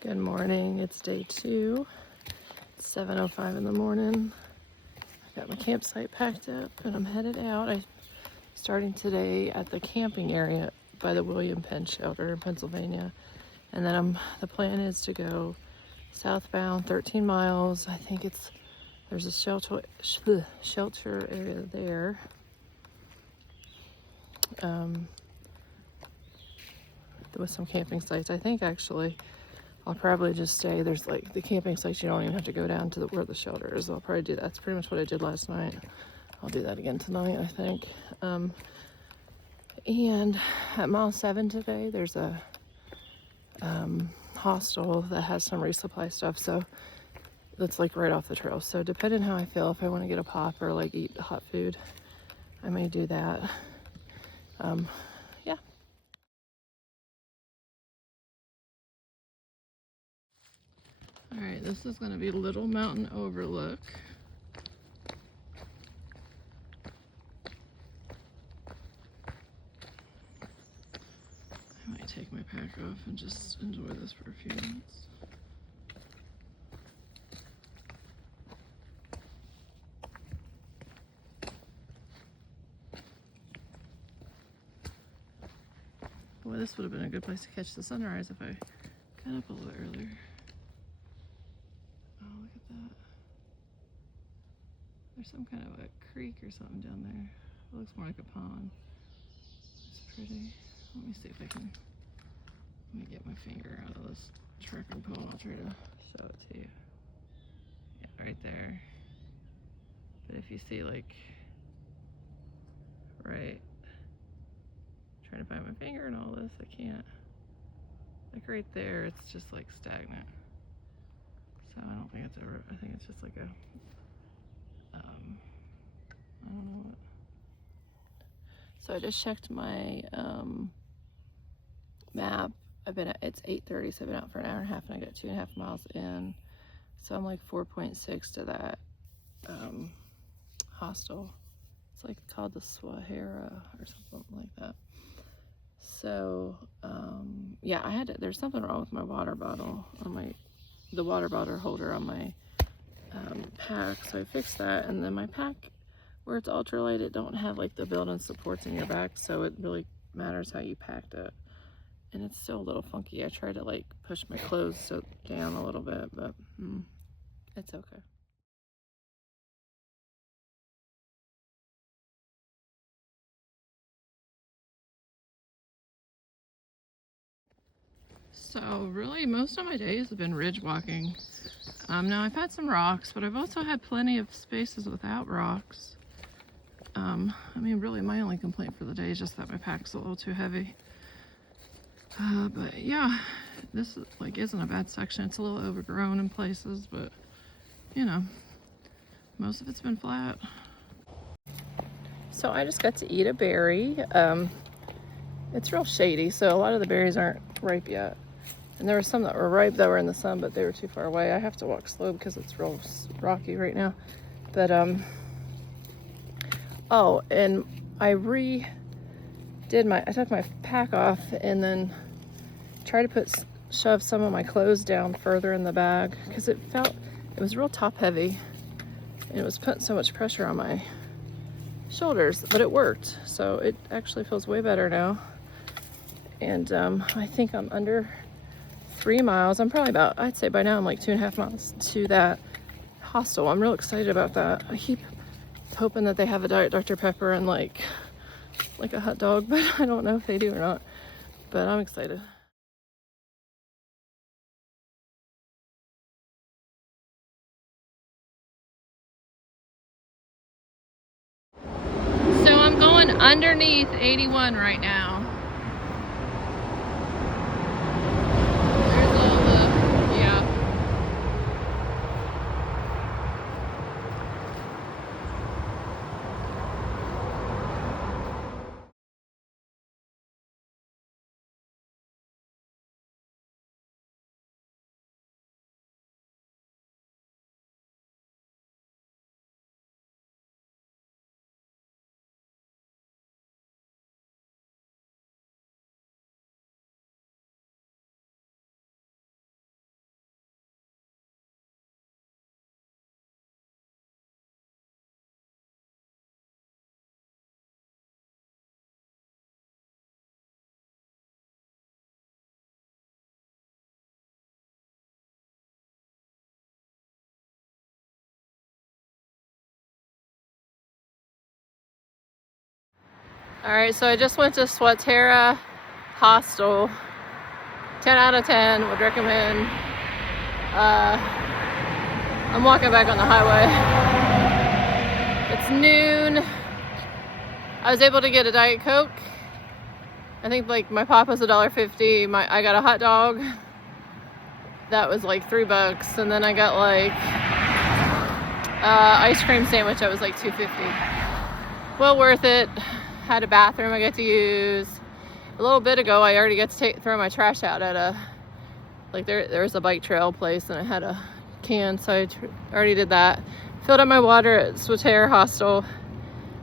Good morning, it's day 2, it's 7:05 in the morning. I got my campsite packed up and I'm headed out. I'm starting today at the camping area by the Penn shelter in Pennsylvania. And then the plan is to go southbound 13 miles. I think there's a shelter area there. With some camping sites. I think actually I'll probably just stay. There's like the camping sites, you don't even have to go down to where the shelter is. I'll probably do that. That's pretty much what I did last night. I'll do that again tonight, I think. And at mile 7 today, there's a hostel that has some resupply stuff. So that's like right off the trail. So depending how I feel, if I want to get a pop or like eat hot food, I may do that. Yeah. All right, this is going to be Little Mountain Overlook. I might take my pack off and just enjoy this for a few minutes. Boy, this would have been a good place to catch the sunrise if I got up a little bit earlier. Oh, look at that. There's some kind of a creek or something down there. It looks more like a pond. It's pretty. Let me see if I can, let me get my finger out of this tracking pole. I'll try to show it to you. Yeah, right there. But if you see like, right, trying to find my finger and all this, I can't. Like right there, it's just like stagnant. So I don't think it's I think it's just like a, I don't know what. So I just checked my map. It's 8:30, so I've been out for an hour and a half, and I got 2.5 miles in. So I'm like 4.6 to that hostel. It's like called the SWAT Tara or something like that. So yeah, there's something wrong with my water bottle on the water bottle holder on my pack, so I fixed that. And then my pack, where it's ultralight, it don't have like the built-in supports in your back, so it really matters how you packed it. And it's still a little funky. I tried to like push my clothes down a little bit, but it's okay. So really most of my days have been ridge walking. Now I've had some rocks, but I've also had plenty of spaces without rocks. I mean, really my only complaint for the day is just that my pack's a little too heavy. But yeah, this isn't a bad section. It's a little overgrown in places, but you know, most of it's been flat. So I just got to eat a berry. It's real shady, so a lot of the berries aren't ripe yet. And there were some that were ripe that were in the sun, but they were too far away. I have to walk slow because it's real rocky right now. But oh, and I took my pack off and then tried to shove some of my clothes down further in the bag because it was real top heavy and it was putting so much pressure on my shoulders, but it worked. So it actually feels way better now. And I think I'm under 3 miles. I'm probably I'd say by now I'm like 2.5 miles to that hostel. I'm real excited about that. I keep hoping that they have a Diet Dr. Pepper and like a hot dog, but I don't know if they do or not. But I'm excited. So I'm going underneath 81 right now. All right, so I just went to SWAT Tara Hostel. 10 out of 10 would recommend. I'm walking back on the highway. It's noon. I was able to get a Diet Coke. I think like my pop was $1.50. I got a hot dog. That was like $3, and then I got like ice cream sandwich. That was like $2.50. Well worth it. Had a bathroom I got to use. A little bit ago, I already got to throw my trash out at a there's a bike trail place, and I had a can, so I already did that. Filled up my water at SWAT Tara Hostel.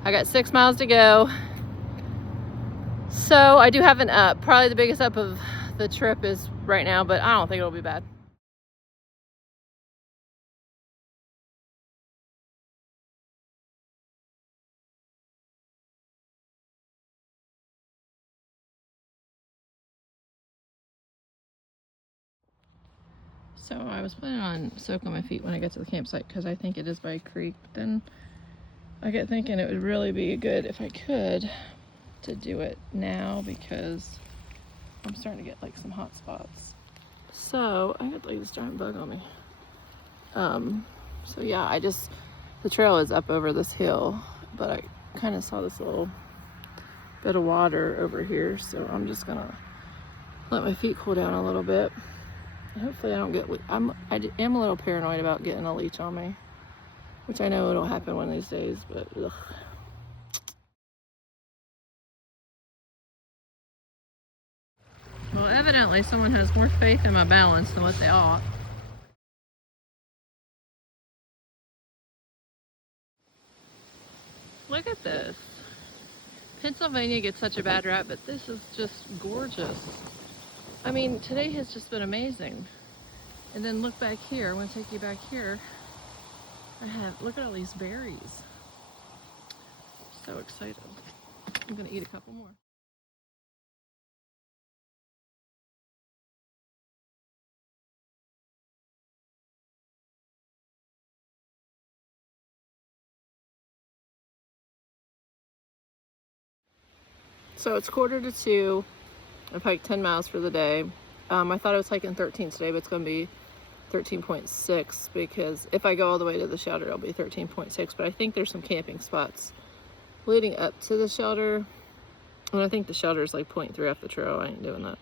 I got 6 miles to go. So I do have an up. Probably the biggest up of the trip is right now, but I don't think it'll be bad. So I was planning on soaking my feet when I get to the campsite because I think it is by a creek, but then I get thinking it would really be good if I could to do it now because I'm starting to get like some hot spots. So I got like this giant bug on me. So yeah, the trail is up over this hill, but I kind of saw this little bit of water over here, so I'm just gonna let my feet cool down a little bit. Hopefully I don't get, I am a little paranoid about getting a leech on me, which I know it'll happen one of these days, but ugh. Well, evidently someone has more faith in my balance than what they ought. Look at this. Pennsylvania gets such a bad rap, but this is just gorgeous. I mean, today has just been amazing. And then look back here. I'm going to take you back here. Look at all these berries. So excited. I'm going to eat a couple more. So it's 1:45. I've hiked 10 miles for the day. I thought I was hiking 13 today, but it's going to be 13.6 because if I go all the way to the shelter, it'll be 13.6. But I think there's some camping spots leading up to the shelter. And I think the shelter is like 0.3 off the trail. I ain't doing that.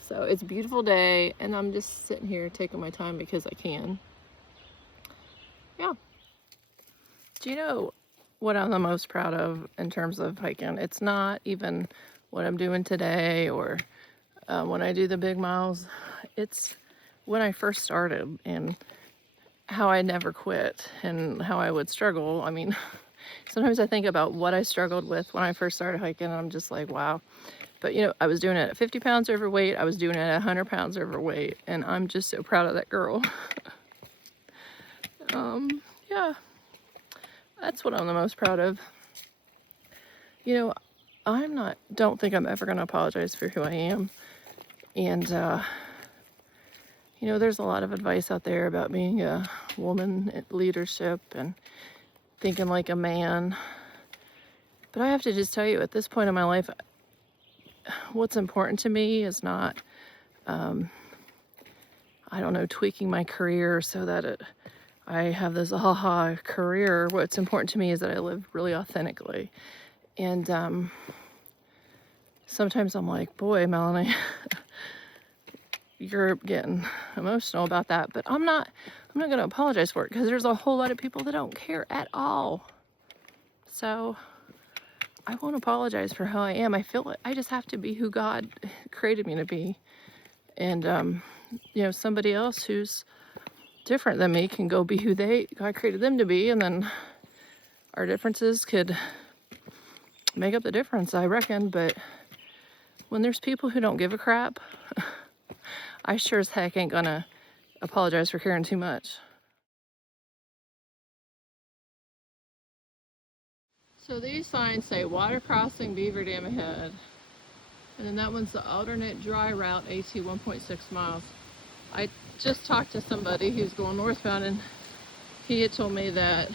So it's a beautiful day, and I'm just sitting here taking my time because I can. Yeah. Do you know what I'm the most proud of in terms of hiking? It's not even what I'm doing today or when I do the big miles. It's when I first started and how I never quit and how I would struggle. I mean, sometimes I think about what I struggled with when I first started hiking, and I'm just like, wow. But you know, I was doing it at 50 pounds overweight. I was doing it at 100 pounds overweight, and I'm just so proud of that girl. Yeah, that's what I'm the most proud of. You know, don't think I'm ever going to apologize for who I am. And, you know, there's a lot of advice out there about being a woman in leadership and thinking like a man. But I have to just tell you, at this point in my life, what's important to me is not, I don't know, tweaking my career so that I have this aha career. What's important to me is that I live really authentically. And sometimes I'm like, boy, Melanie, you're getting emotional about that. But I'm not going to apologize for it because there's a whole lot of people that don't care at all. So I won't apologize for how I am. I feel I just have to be who God created me to be. And, you know, somebody else who's different than me can go be who God created them to be. And then our differences could make up the difference, I reckon. But when there's people who don't give a crap, I sure as heck ain't gonna apologize for caring too much. So these signs say water crossing, beaver dam ahead. And then that one's the alternate dry route, AT 1.6 miles. I just talked to somebody who's going northbound, and he had told me that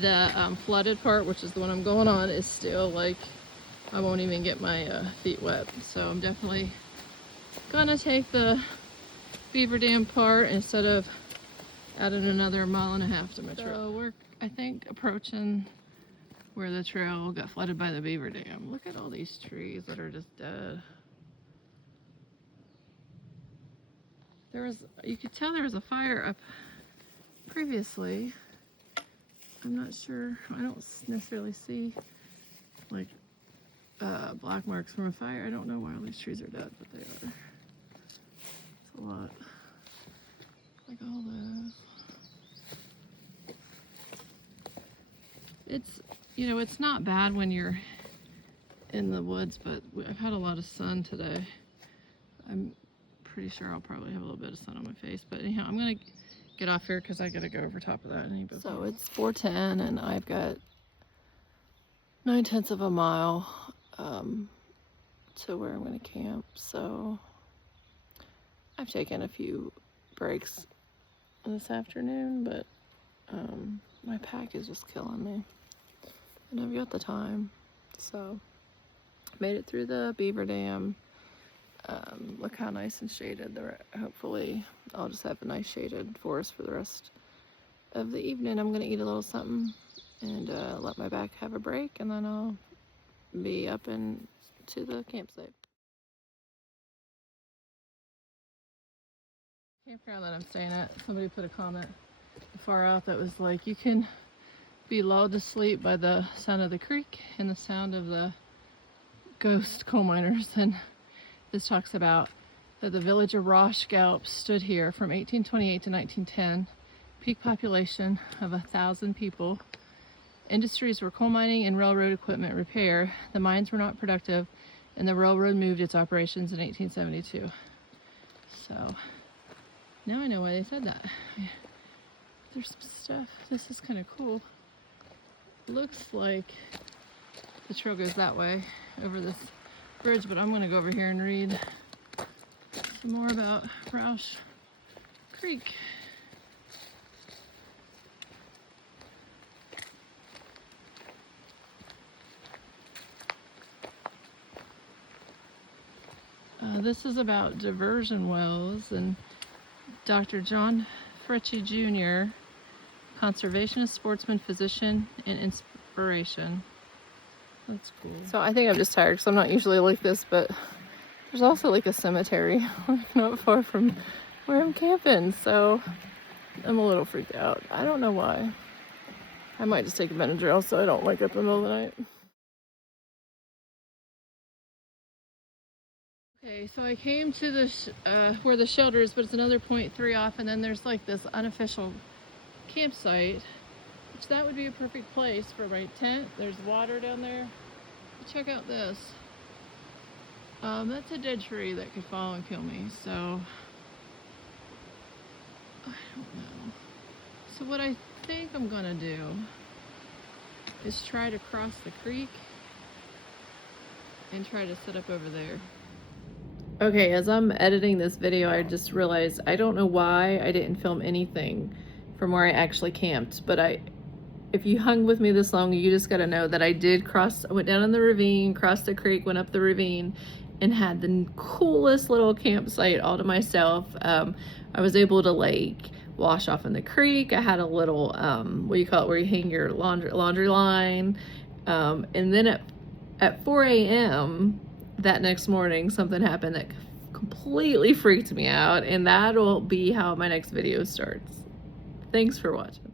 The flooded part, which is the one I'm going on, is still like, I won't even get my feet wet. So I'm definitely gonna take the Beaver Dam part instead of adding another 1.5 miles to my trail. So we're, I think, approaching where the trail got flooded by the Beaver Dam. Look at all these trees that are just dead. There was, you could tell there was a fire up previously. I'm not sure, I don't necessarily see like black marks from a fire. I don't know why all these trees are dead, but they are. It's a lot. Like all this. It's, you know, it's not bad when you're in the woods, but I've had a lot of sun today. I'm pretty sure I'll probably have a little bit of sun on my face, but anyhow, I'm gonna get off here because I gotta go over top of that. So it's 4:10 and I've got 9/10 of a mile to where I'm gonna camp. So I've taken a few breaks this afternoon, but my pack is just killing me, and I've got the time. So made it through the Beaver Dam. Look how nice and shaded there. Hopefully I'll just have a nice shaded forest for the rest of the evening. I'm gonna eat a little something and let my back have a break, and then I'll be up and to the campsite. Campground that I'm staying at, somebody put a comment far out that was like, you can be lulled to sleep by the sound of the creek and the sound of the ghost coal miners. And this talks about that the village of Rausch Gallup stood here from 1828 to 1910. Peak population of 1,000 people. Industries were coal mining and railroad equipment repair. The mines were not productive, and the railroad moved its operations in 1872. So now I know why they said that. There's some stuff. This is kind of cool. Looks like the trail goes that way over this bridge, but I'm going to go over here and read some more about Rausch Creek. This is about diversion wells, and Dr. John Fritchie Jr., conservationist, sportsman, physician, and inspiration. That's cool. So I think I'm just tired because I'm not usually like this, but there's also like a cemetery not far from where I'm camping, so I'm a little freaked out. I don't know why. I might just take a Benadryl so I don't wake up in the middle of the night. Okay, so I came to this where the shelter is, but it's another 0.3 off, and then there's like this unofficial campsite, which that would be a perfect place for my tent. There's water down there. Check out this. That's a dead tree that could fall and kill me, so I don't know. So what I think I'm gonna do is try to cross the creek and try to set up over there. Okay, as I'm editing this video, I just realized I don't know why I didn't film anything from where I actually camped, but if you hung with me this long, you just gotta know that I did cross, I went down in the ravine, crossed the creek, went up the ravine, and had the coolest little campsite all to myself. I was able to like wash off in the creek. I had a little, what do you call it, where you hang your laundry line. And then at 4 a.m. that next morning, something happened that completely freaked me out, and that'll be how my next video starts. Thanks for watching.